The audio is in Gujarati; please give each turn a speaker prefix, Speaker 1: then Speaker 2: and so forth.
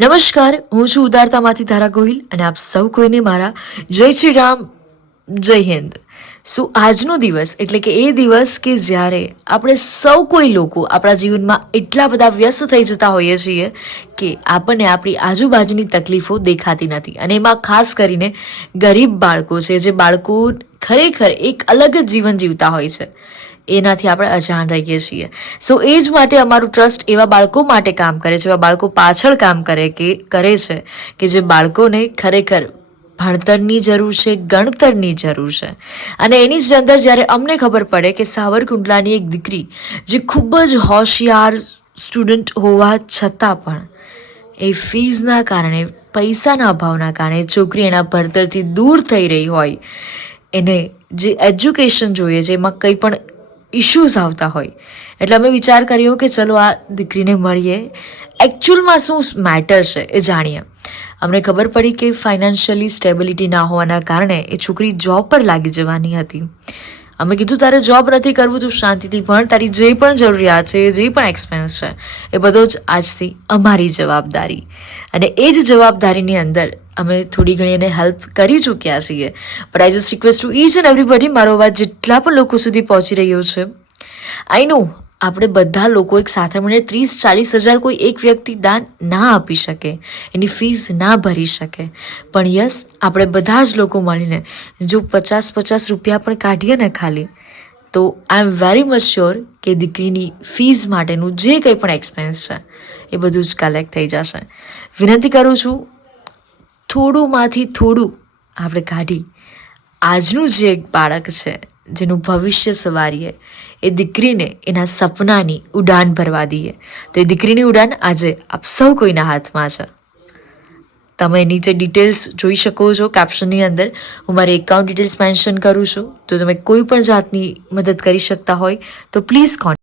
Speaker 1: નમસ્કાર, હું છું ઉદારતામાંથી ધારા ગોહિલ અને આપ સૌ કોઈને મારા જય શ્રી રામ, જય હિન્દ. સો આજનો દિવસ એટલે કે એ દિવસ કે જ્યારે આપણે સૌ કોઈ લોકો આપણા જીવનમાં એટલા બધા વ્યસ્ત થઈ જતા હોઈએ છીએ કે આપણને આપણી આજુબાજુની તકલીફો દેખાતી નથી. અને એમાં ખાસ કરીને ગરીબ બાળકો છે, જે બાળકો ખરેખર એક અલગ જ જીવન જીવતા હોય છે. એનાથી આપણે અજાણ રહીએ છીએ. સો એ જ માટે અમારું ટ્રસ્ટ એવા બાળકો માટે કામ કરે છે, એવા બાળકો પાછળ કામ કરે કે, કરે છે કે જે બાળકોને ખરેખર ભણતરની જરૂર છે, ગણતરની જરૂર છે. અને એની જ અંદર જ્યારે અમને ખબર પડે કે સાવરકુંડલાની એક દીકરી જે ખૂબ જ હોશિયાર સ્ટુડન્ટ હોવા છતાં પણ એ ફીઝના કારણે, પૈસાના અભાવના કારણે છોકરી એના ભણતરથી દૂર થઈ રહી હોય. એને જે એજ્યુકેશન જોઈએ છે એમાં કંઈ પણ ઇશ્યુઝ આવતા હોય. એટલે અમે વિચાર કર્યો કે ચલો આ દીકરીને મળીએ. એકચ્યુઅલમાં શું મેટર છે એ જાણીએ. અમને ખબર પડી કે ફાઇનાન્શિયલી સ્ટેબિલિટી ના હોવાના કારણે એ છોકરી જોબ પર લાગી જવાની હતી. અમે કીધું, તારે જોબ નથી કરવું, તું શાંતિથી ભણ. તારી જે પણ જરૂરિયાત છે, જે પણ એક્સપેન્સ છે, એ બધો જ આજથી અમારી જવાબદારી. અને એ જ જવાબદારીની અંદર અમે થોડી ઘણી એને હેલ્પ કરી ચૂક્યા છીએ. But I just request to each and everybody મારો અવાજ જેટલા પણ લોકો સુધી પહોંચી રહ્યો છે. આઈ નો આપણે બધા લોકો એક સાથે મળીને ત્રીસ, ચાલીસ હજાર કોઈ એક વ્યક્તિ દાન ના આપી શકે, એની ફીસ ના ભરી શકે. પણ યસ, આપણે બધા જ લોકો મળીને જો પચાસ પચાસ રૂપિયા પણ કાઢીએ ને ખાલી, તો I am very much sure કે દીકરીની ફીસ માટેનું જે કંઈ પણ એક્સપેન્સ છે, એ બધું જ કલેક્ટ થઈ જશે. વિનંતી કરું છું, થોડુંમાંથી થોડું આપણે કાઢી. આજનું જે બાળક છે જેનું ભવિષ્ય સવારીએ. એ દીકરીને એના સપનાની ઉડાન ભરવા દઈએ. તો એ દીકરીની ઉડાન આજે આપ સૌ કોઈના હાથમાં છે. તમે નીચે ડિટેલ્સ જોઈ શકો છો કેપ્શનની અંદર. હું મારી એકાઉન્ટ ડિટેલ્સ મેન્શન કરું છું. તો તમે કોઈ પણ જાતની મદદ કરી શકતા હોય તો પ્લીઝ કોન્ટેક્ટ